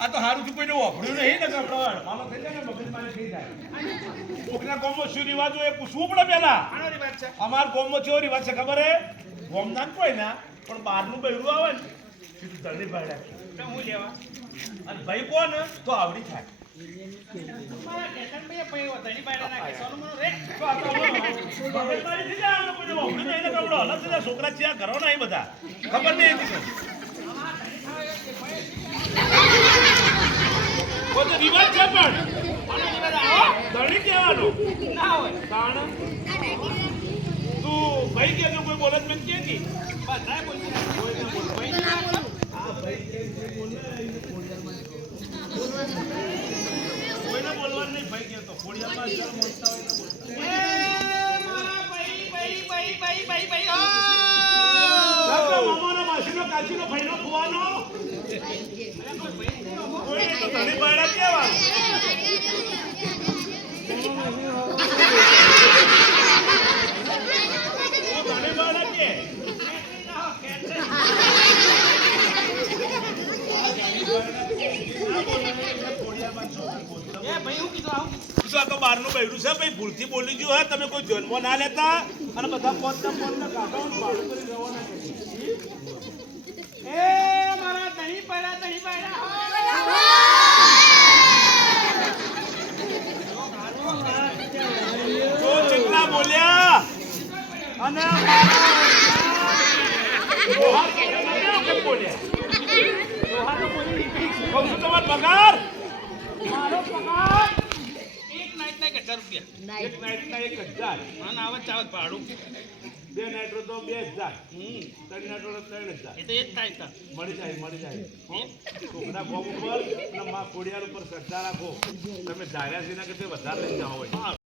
આ તો હારું થી કોઈને વાપર્યું નહીં ને આપણે માનો થઈ જાય ને મગજમારી થઈ જાય કોકના ગામમાં શું રિવાજ હોય એ પૂછવું પડે પેલા અમાર ગામમાં કેવો રિવાજ છે ખબર હે ગામના કોઈ ના પણ બહારનું બૈરું આવે ને સીધું તળની બહાર રાખે હું લેવા અને ભાઈ કોણ તો આવડી થાય છોકરા ત્યાં કરો ને બધા ખબર નહીં રિવાજ છે પણ ધણી કહેવાનો ના હોય કારણ તું ભાઈ કે કોઈ બોલે મેં કે બધા બોલશે કોઈ ના બોલ ભાઈ ના બોલ આ ભાઈ કે બોલે કોઈને બોલવાનું નહીં ભાઈ કે તો ખોડિયામાં ચાલ મોટતા હોય ને બોલતા એ મારા ભાઈ કાકા મામાનો માસીનો કાચીનો ભાઈનો ખુવાનો કોઈ તો ધણી બાયડા કેવા બારનું બૈરું છે ભાઈ ભૂલથી બોલી ગયું હે તમે કોઈ જન્મ ના લેતા અને બધા પોતના કાકા ભાડું કરી જવાના એ મારા ધણી પાડા જો જેટલા બોલ્યા અને તમારો પગાર મારો પગાર એક નાઈટ ના 1000 રૂપિયા એક નાઈટ ના 1000 અને આવત ચાવત ભાડું બે નાઈટ તો 2000 ત્રણ નાઈટ તો 3000 એ તો એક થાય મળી જાય છોકરા ગોમ ઉપર અને માં ખોડિયાર ઉપર શ્રદ્ધા રાખો તમે ધાર્યા છે ના કે વધારે લઈ જાઓ હોય